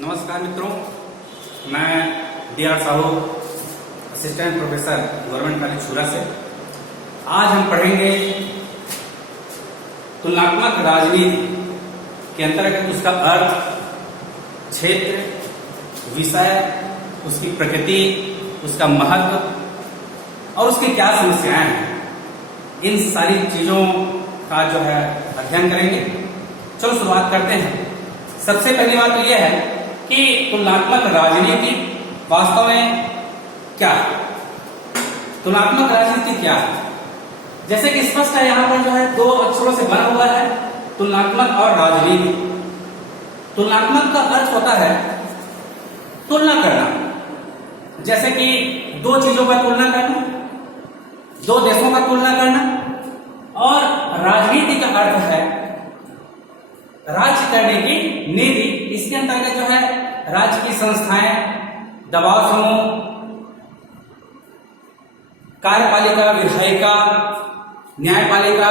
नमस्कार मित्रों, मैं D.R. Sahu, assistant professor government college Chhura से। आज हम पढ़ेंगे तुलनात्मक राजनीति के अंतर्गत उसका अर्थ, क्षेत्र, विषय, उसकी प्रकृति, उसका महत्व और उसकी क्या समस्याएं हैं। इन सारी चीजों का जो है अध्ययन करेंगे। चलो शुरुआत करते हैं। सबसे पहली बात तो यह है कि तुलनात्मक राजनीति वास्तव में क्या है। तुलनात्मक राजनीति क्या है? जैसे कि स्पष्ट है, यहां पर जो है दो अक्षरों से बना हुआ है, तुलनात्मक और राजनीति। तुलनात्मक का अर्थ होता है तुलना करना, जैसे कि दो चीजों का तुलना करना, दो देशों का तुलना करना। और राजनीति का अर्थ है राज्य करने की नीति। इसके अंतर्गत जो है राज्य की संस्थाएं, दबाव समूह, कार्यपालिका, विधायिका, न्यायपालिका,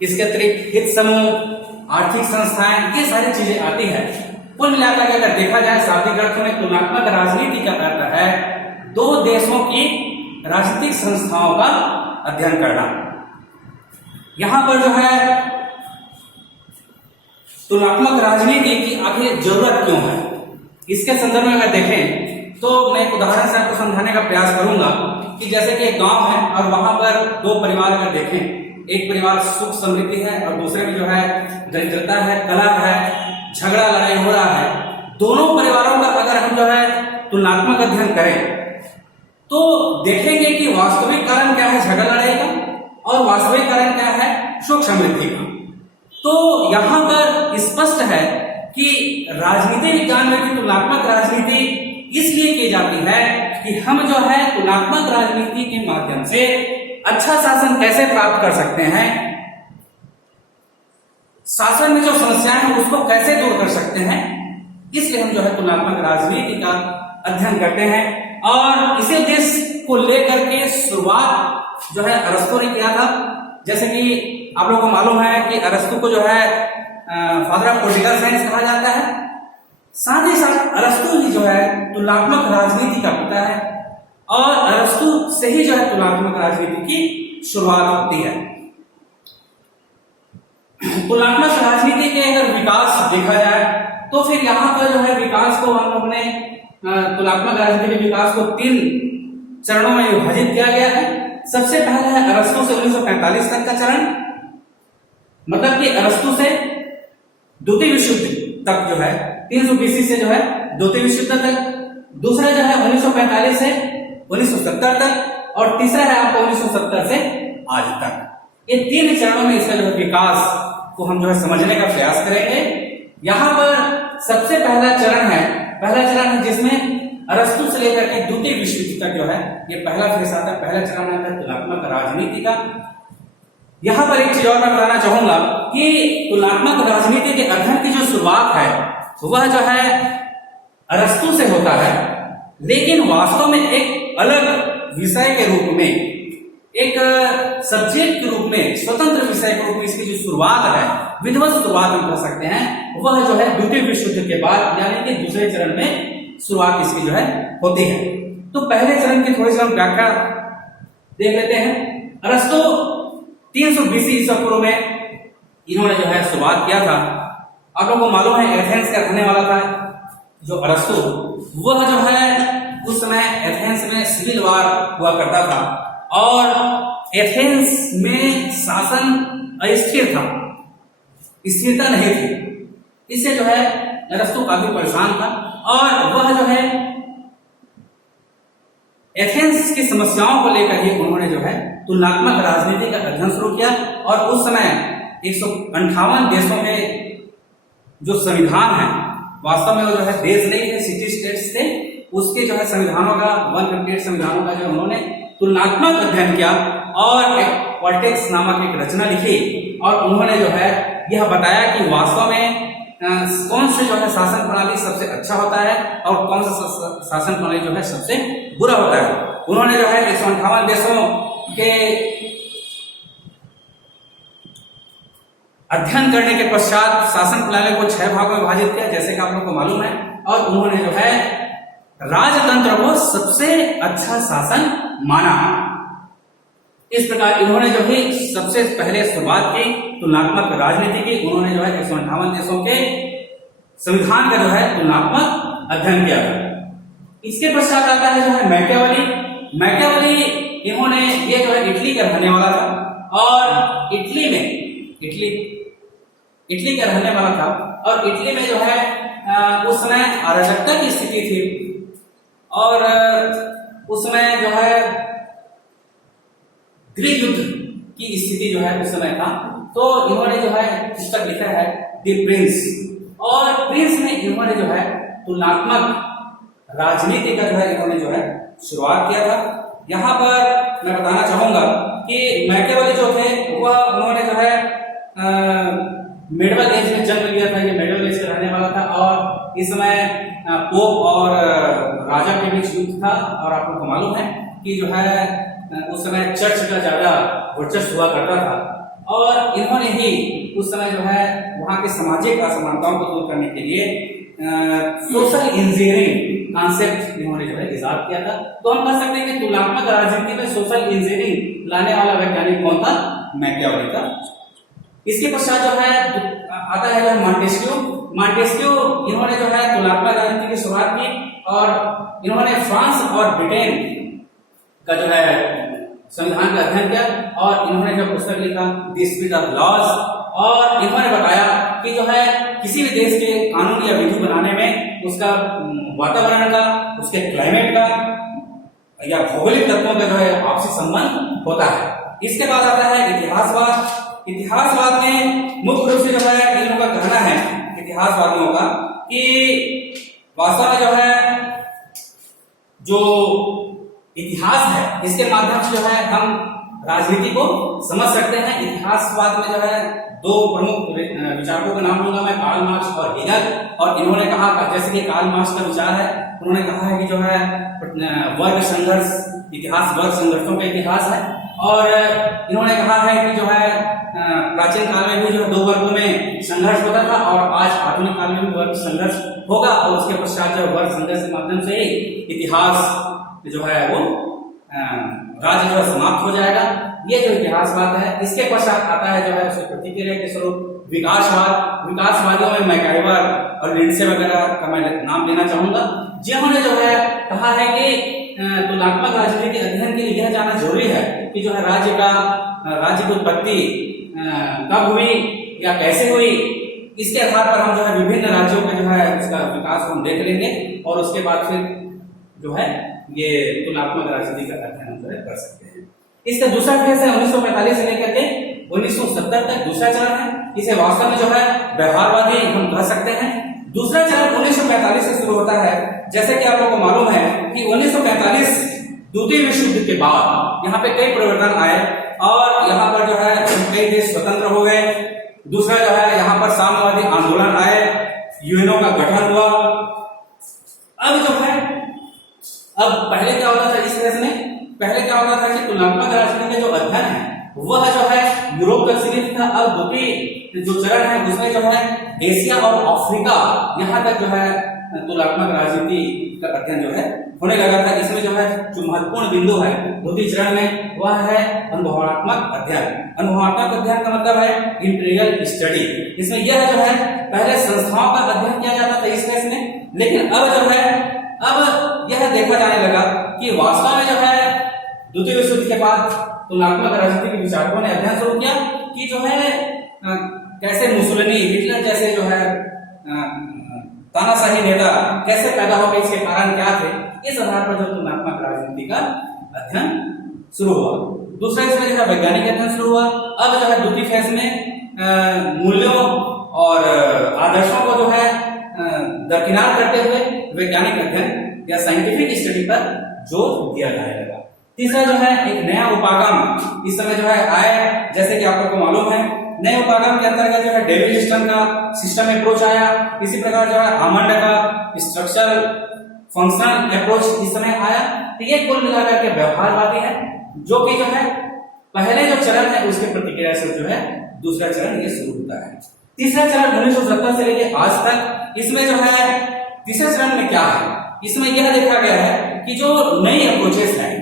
इसके अतिरिक्त हित समूह, आर्थिक संस्थाएं, ये सारी चीजें आती है। कुल मिलाकर अगर देखा जाए शाब्दिक अर्थ में तुलनात्मक राजनीति का अर्थ है दो देशों की राजनीतिक संस्थाओं का अध्ययन करना। यहां पर जो है तुलनात्मक राजनीति की आखिर जरूरत क्यों है, इसके संदर्भ में अगर देखें तो मैं एक उदाहरण से आपको समझाने का प्रयास करूंगा कि जैसे कि एक गांव है और वहां पर दो परिवार अगर देखें, एक परिवार सुख समृद्धि है और दूसरे में जो है दरिद्रता है, कलह है, झगड़ा लड़ाई हो रहा है। दोनों परिवारों का अगर हम जो है तुलनात्मक अध्ययन करें तो देखेंगे कि वास्तविक कारण क्या है झगड़ा लड़ाई का और वास्तविक कारण क्या है सुख समृद्धि का। तो यहां पर स्पष्ट है कि राजनीति विज्ञान में भी तुलनात्मक राजनीति इसलिए की जाती है कि हम जो है तुलनात्मक राजनीति के माध्यम से अच्छा शासन कैसे प्राप्त कर सकते हैं, शासन में जो समस्याएं हैं उसको कैसे दूर कर सकते हैं। इसलिए हम जो है तुलनात्मक राजनीति का अध्ययन करते हैं। और इसी उद्देश्य को लेकर के शुरुआत जो है अरस्तु ने किया था। जैसे कि आप लोगों को मालूम है कि अरस्तु को जो है फादर ऑफ पॉलिटिकल साइंस कहा जाता है। साथ ही साथ अरस्तु ही जो है तुलनात्मक राजनीति का पिता है और अरस्तु से ही जो है तुलनात्मक राजनीति की शुरुआत होती है। तुलनात्मक राजनीति के अगर विकास देखा जाए तो फिर यहाँ पर जो है विकास को हम लोग ने तुलनात्मक राजनीति के विकास को 3 चरणों में विभाजित किया गया है। सबसे पहला है अरस्तु से 1945 तक का चरण, मतलब कि अरस्तु से द्वितीय विश्व युद्ध तक जो है 300 BC से जो है द्वितीय विश्व युद्ध तक। दूसरा जो है 1945 से 1970 तक और तीसरा है आपको 1970 से आज तक। ये 3 चरणों में इसका जो है विकास को हम जो है समझने का प्रयास करेंगे। यहाँ पर सबसे पहला चरण है जिसमें अरस्तु से लेकर के द्वितीय विश्व युद्ध तक जो है ये पहला फेज आता है। पहला चरण आता है तुलनात्मक राजनीति का। यहां पर एक चीज और मैं बताना चाहूंगा कि तुलनात्मक राजनीति के अध्ययन की जो शुरुआत है वह जो है अरस्तु से होता है, लेकिन वास्तव में एक अलग विषय के रूप में, एक सब्जेक्ट के रूप में, स्वतंत्र विषय के रूप में इसकी जो शुरुआत है, विधिवत शुरुआत हम कर सकते हैं, वह जो है द्वितीय विश्व युद्ध के बाद यानी कि दूसरे चरण में शुरुआत इसकी जो है होती है। तो पहले चरण की थोड़ी सी हम व्याख्या देख लेते हैं। अरस्तु 300 BC ईसा पूर्व में इन्होंने जो है शुरुआत किया था। आप लोगों को मालूम है एथेंस का रहने वाला था जो अरस्तु, वह जो है उस समय एथेंस में सिविल वार हुआ करता था और एथेंस में शासन अस्थिर था, स्थिरता नहीं थी। इससे जो है अरस्तु काफी परेशान था और वह जो है एथेंस की समस्याओं को लेकर ही उन्होंने जो है तुलनात्मक राजनीति का अध्ययन शुरू किया। और उस समय 158 देशों के जो संविधान है, वास्तव में वो जो है देश नहीं थे, सिटी स्टेट्स थे, उसके जो है संविधानों का 158 संविधानों का जो उन्होंने तुलनात्मक अध्ययन किया और एक पॉलिटिक्स नामक एक रचना लिखी और उन्होंने जो है यह बताया कि वास्तव में कौन से जो है शासन प्रणाली सबसे अच्छा होता है और कौन सा शासन प्रणाली जो है सबसे बुरा होता है। उन्होंने जो है 158 देशों के अध्ययन करने के पश्चात शासन प्रणाली को 6 भागों में विभाजित किया, जैसे कि आप लोग को मालूम है, और उन्होंने जो है राजतंत्र को सबसे अच्छा शासन माना। इस प्रकार इन्होंने जो है सबसे पहले शुरुआत की तुलनात्मक राजनीति की। उन्होंने जो है 158 देशों के संविधान का जो है तुलनात्मक अध्ययन किया था। इसके पश्चात आता है जो है मैकियावेली। मैकियावेली इन्होंने ये जो है इटली का रहने वाला था, और इटली का रहने वाला था, और इटली में जो है उस समय अराजकता की स्थिति थी, और उस समय जो है गृह युद्ध की स्थिति जो है उस समय था। तो इन्होंने जो है पुस्तक लिखा है द प्रिंस, और प्रिंस में इन्होंने जो है तुलनात्मक राजनीति का जो है इन्होंने जो है शुरुआत किया था। यहाँ पर मैं बताना चाहूंगा कि मैकियावेली जो थे वह उन्होंने जो है मिडल एज में जन्म लिया था। ये मिडल एज का रहने वाला था, और इस समय पोप और राजा के बीच युद्ध था, और आप लोग को मालूम है कि जो है उस समय चर्च का ज्यादा वर्चस्व हुआ करता था, और इन्होंने ही उस समय जो है वहां के सामाजिक असमानताओं को दूर करने के लिए सोशल इंजीनियरिंग कॉन्सेप्ट इन्होंने जो है इजाद किया था। तो हम कह सकते हैं कि तुलनात्मक राजनीति में सोशल इंजीनियरिंग लाने वाला वैज्ञानिक कौन था? मैकियावेली था। इसके पश्चात जो है आता है मॉन्टेस्क्यू। मॉन्टेस्क्यू इन्होंने जो है तुलनात्मक राजनीति की शुरुआत की, और इन्होंने फ्रांस और ब्रिटेन का जो है संविधान का अध्ययन किया, और इन्होंने जो पुस्तक लिखा द स्पिरिट ऑफ लॉज, और इन्होंने बताया कि जो है किसी भी देश के कानून या विधि बनाने में उसका वातावरण का, उसके क्लाइमेट का या भौगोलिक तत्वों का जो है आपसी संबंध होता है। इसके बाद आता है इतिहासवाद। इतिहासवाद में मुख्य रूप से जो है इन लोगों का कहना है, इतिहासवादियों का, कि वास्तव में जो है जो इतिहास है इसके माध्यम से जो है हम राजनीति को समझ सकते हैं। इतिहासवाद में जो है 2 प्रमुख विचारकों का नाम लूंगा मैं, कार्ल मार्क्स और हेगल। और इन्होंने कहा, जैसे कि कार्ल मार्क्स का विचार है, उन्होंने कहा है कि जो है वर्ग संघर्ष, इतिहास वर्ग संघर्षों का इतिहास है, और इन्होंने कहा है कि जो है प्राचीन काल में भी जो है 2 वर्गों में संघर्ष होता था, और आज आधुनिक काल में भी वर्ग संघर्ष होगा, और उसके पश्चात जो वर्ग संघर्ष के माध्यम से ही इतिहास जो है वो राज्य जो समाप्त हो जाएगा। ये जो इतिहासवाद है, इसके पश्चात आता है जो है उसके प्रतिक्रिया के स्वरूप विकासवाद। विकासवादियों में मैकाइवर और लिंडसे वगैरह का मैं नाम लेना चाहूंगा, जिन्होंने जो है कहा है कि तुलनात्मक राजनीति के अध्ययन के लिए यह जानना जरूरी है कि जो है राज्य की उत्पत्ति कब हुई या कैसे हुई। इसके आधार पर हम जो है विभिन्न राज्यों के जो है उसका विकास हम देख लेंगे, और उसके बाद फिर जो है ये तुलनात्मक राजनीति का अध्ययन कर सकते हैं। इसका दूसरा फेज है 1945 से लेकर के 1970 तक, दूसरा चरण है। इसे वास्तव में जो है व्यवहारवादी हम कह सकते हैं। दूसरा चरण 1945 से शुरू होता है। जैसे कि आप लोगों को मालूम है कि 1945 द्वितीय विश्व युद्ध के बाद यहाँ पे कई परिवर्तन आए, और यहाँ पर जो है कई देश स्वतंत्र हो गए। दूसरा जो है यहाँ पर साम्यवादी आंदोलन आए, यूएनओ का गठन हुआ। अब जो है पहले क्या होता था इस फेज में? पहले क्या होता था कि तुलनात्मक राजनीति का जो अध्ययन है वह जो है यूरोप तक सीमित था। अब द्वितीय जो चरण है उसमें जो है एशिया और अफ्रीका यहाँ तक जो है तुलनात्मक राजनीति का अध्ययन जो है होने लगा था। इसमें जो है जो महत्वपूर्ण बिंदु है द्वितीय चरण में वह है अनुभवात्मक अध्ययन। अनुभवात्मक अध्ययन का मतलब है इंपीरियल स्टडी। इसमें यह जो है पहले संस्थाओं का अध्ययन किया जाता था इस फेज में, लेकिन अब जो है अब यह देखा जाने लगा कि वास्तव में जो है द्वितीय विश्व युद्ध के बाद तुलनात्मक राजनीति के विचारकों ने अध्ययन शुरू किया कि जो है कैसे मुसोलिनी, हिटलर जैसे जो है तानाशाही नेता कैसे पैदा हो गए, इसके कारण क्या थे। इस आधार पर जो तुलनात्मक राजनीति का अध्ययन शुरू हुआ। दूसरा इसमें जो है वैज्ञानिक अध्ययन शुरू हुआ। अब जो है द्वितीय फेज में मूल्यों और आदर्शों को जो है दरकिनार करते हुए वैज्ञानिक अध्ययन या साइंटिफिक स्टडी पर जोर दिया जाने लगा। तीसरा जो है एक नया उपागम इस समय जो है आए, जैसे कि आप लोगों को मालूम है नए उपागम के अंतर्गत जो है डेविड सिस्टम का सिस्टम अप्रोच आया। इसी प्रकार जो है आमंड का स्ट्रक्चरल फंक्शनल अप्रोच इस समय आया। तो ये कुल मिलाकर के व्यवहारवादी है, जो कि जो है पहले जो चरण है उसके प्रतिक्रिया से जो है दूसरा चरण ये शुरू होता है। तीसरा चरण 1970 से लेकर आज तक, इसमें जो है तीसरे चरण में क्या है, इसमें यह देखा गया है कि जो नई अप्रोचेस हैं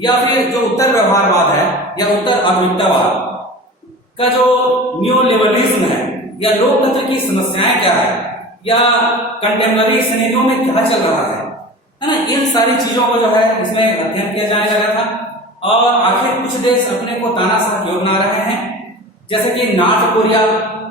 या फिर जो उत्तर व्यवहारवाद है या उत्तर आधुनिकतावाद का जो न्यू लिबरलिज्म है या लोकतंत्र की समस्याएं क्या है या कंटेम्पररी सिनेरियो में क्या चल रहा है ना, इन सारी चीजों को जो है इसमें अध्ययन किया जाने लगा था। और आखिर कुछ देश अपने को तानाशाह क्यों बना रहे हैं, जैसे कि नॉर्थ कोरिया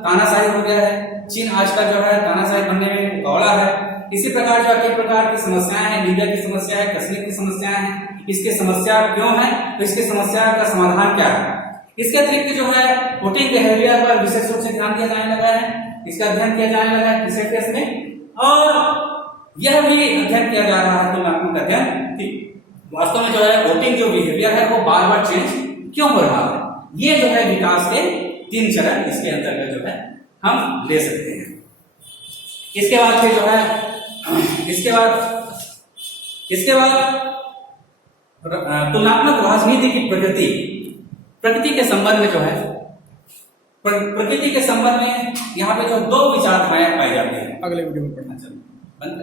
तानाशाही हो गया है, चीन आजकल जो है तानाशाही बनने में कौड़ा है। इसी प्रकार जो कई प्रकार की समस्याएं हैं, लीबिया की समस्या है, कश्मीर की समस्याएं हैं, इसकी समस्या क्यों है, तो इसकी समस्या का समाधान क्या है। इसके अतिरिक्त जो है वोटिंग बिहेवियर पर विशेष रूप से ध्यान दिया जाने लगा है, इसका अध्ययन किया जाने लगा है किसी केस में, और यह भी अध्ययन किया जा रहा है तुलनात्मक अध्ययन कि वास्तव में जो है वोटिंग जो बिहेवियर है वो बार बार चेंज क्यों हो रहा है। ये जो है विकास के 3 चरण इसके अंतर्गत जो है हम ले सकते हैं। इसके बाद फिर जो है इसके बाद तुलनात्मक राजनीति की प्रकृति के संबंध में जो है प्रकृति के संबंध में यहाँ पे जो 2 विचारधाराएं पाई जाती हैं। अगले वीडियो में पढ़ना बंद